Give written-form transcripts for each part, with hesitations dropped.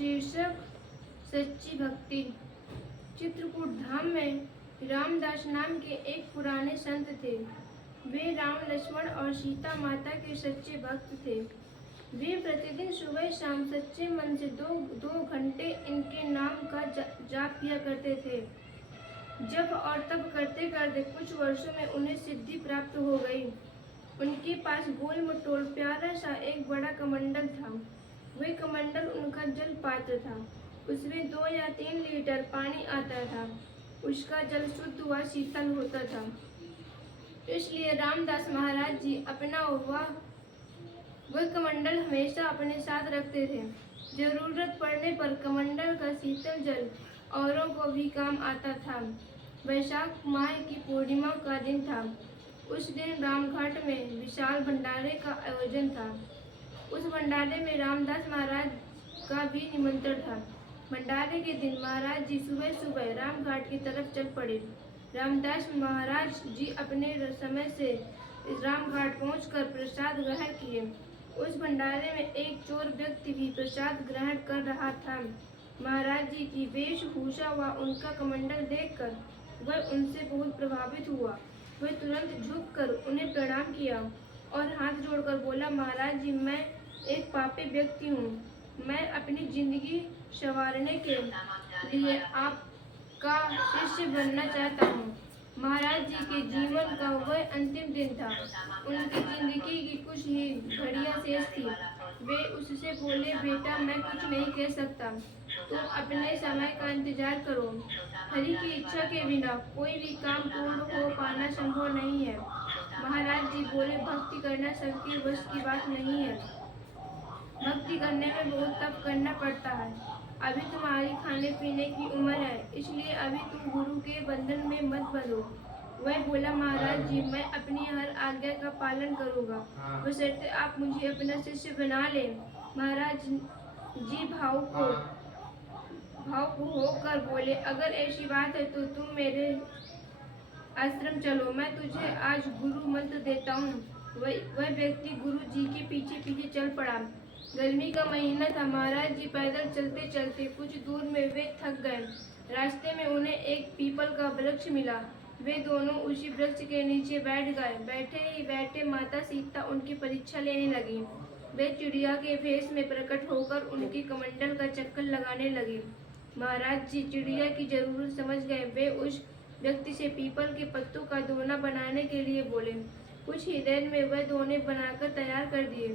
शीर्षक सच्ची भक्ति। चित्रकूट धाम में रामदास नाम के एक पुराने संत थे। वे राम, लक्ष्मण और सीता माता के सच्चे भक्त थे। वे प्रतिदिन सुबह शाम सच्चे मन से दो घंटे इनके नाम का जाप किया करते थे। जब और तब करते करते कुछ वर्षों में उन्हें सिद्धि प्राप्त हो गई। उनके पास गोल मटोल प्यारा सा एक बड़ा कमंडल था। वह कमंडल उनका जल पात्र था। उसमें 2 या 3 लीटर पानी आता था। उसका जल शुद्ध व शीतल होता था। इसलिए रामदास महाराज जी अपना वह कमंडल हमेशा अपने साथ रखते थे। जरूरत पड़ने पर कमंडल का शीतल जल औरों को भी काम आता था। वैशाख माह की पूर्णिमा का दिन था। उस दिन रामघाट में विशाल भंडारे का आयोजन था। उस भंडारे में रामदास महाराज का भी निमंत्रण था। भंडारे के दिन महाराज जी सुबह सुबह रामघाट की तरफ चल पड़े। रामदास महाराज जी अपने समय से रामघाट पहुंचकर प्रसाद ग्रहण किए। उस भंडारे में एक चोर व्यक्ति भी प्रसाद ग्रहण कर रहा था। महाराज जी की वेशभूषा व उनका कमंडल देखकर वह उनसे बहुत प्रभावित हुआ। वह तुरंत झुककर उन्हें प्रणाम किया और हाथ जोड़कर बोला, महाराज जी, मैं एक पापी व्यक्ति हूँ। मैं अपनी जिंदगी संवारने के लिए आपका शिष्य बनना चाहता हूँ। महाराज जी के जीवन का वह अंतिम दिन था। उनकी जिंदगी की कुछ ही घड़ियां शेष थी। वे उससे बोले, बेटा, मैं कुछ नहीं कह सकता। तुम अपने समय का इंतजार करो। हरि की इच्छा के बिना कोई भी काम पूर्ण हो पाना संभव नहीं है। महाराज जी बोले, भक्ति करना सबके बस की बात नहीं है। भक्ति करने में बहुत तप करना पड़ता है। अभी तुम्हारी खाने पीने की उम्र है, इसलिए अभी तुम गुरु के बंधन में मत बंधो। वह बोला, महाराज जी, मैं अपनी हर आज्ञा का पालन करूंगा, बशर्ते आप मुझे अपना शिष्य बना लें। महाराज जी भावुक होकर बोले, अगर ऐसी बात है तो तुम मेरे आश्रम चलो। मैं तुझे आज गुरु मंत्र देता हूँ। वह व्यक्ति गुरु जी के पीछे पीछे चल पड़ा। गर्मी का महीना था। महाराज जी पैदल चलते चलते कुछ दूर में वे थक गए। रास्ते में उन्हें एक पीपल का वृक्ष मिला। वे दोनों उसी वृक्ष के नीचे बैठ गए। बैठे ही बैठे माता सीता उनकी परीक्षा लेने लगी। वे चिड़िया के भेष में प्रकट होकर उनके कमंडल का चक्कर लगाने लगे। महाराज जी चिड़िया की जरूरत समझ गए। वे उस व्यक्ति से पीपल के पत्तों का दोना बनाने के लिए बोले। कुछ ही देर में वह दोने बनाकर तैयार कर दिए।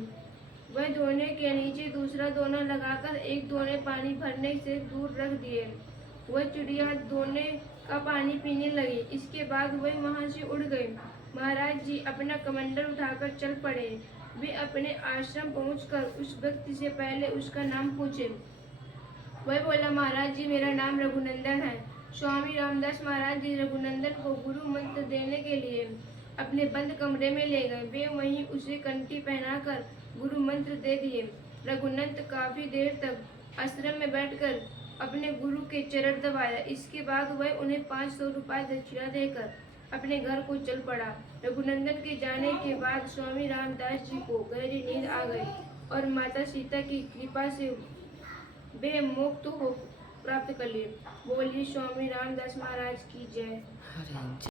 वह दोने के नीचे दूसरा दोना लगाकर एक दोने पानी भरने से दूर रख दिए। वह चिड़िया दोने का पानी पीने लगी। इसके बाद वह वहां से उड़ गई। महाराज जी अपना कमंडल उठाकर चल पड़े। वे अपने आश्रम पहुंचकर उस व्यक्ति से पहले उसका नाम पूछे। वह बोला, महाराज जी, मेरा नाम रघुनंदन है। स्वामी रामदास महाराज जी रघुनंदन को गुरु मंत्र देने के लिए अपने बंद कमरे में ले गए। वे वहीं उसे कंठी पहनाकर गुरु मंत्र दे दिए। रघुनंद काफी देर तक आश्रम में बैठकर अपने गुरु के चरण दबाया। इसके बाद वह उन्हें 500 रुपये दक्षिणा देकर अपने घर को चल पड़ा। रघुनंदन के जाने के बाद स्वामी रामदास जी को गहरी नींद आ गई और माता सीता की कृपा से वे मुक्त हो प्राप्त कर लिए। बोलिए स्वामी रामदास महाराज की जय।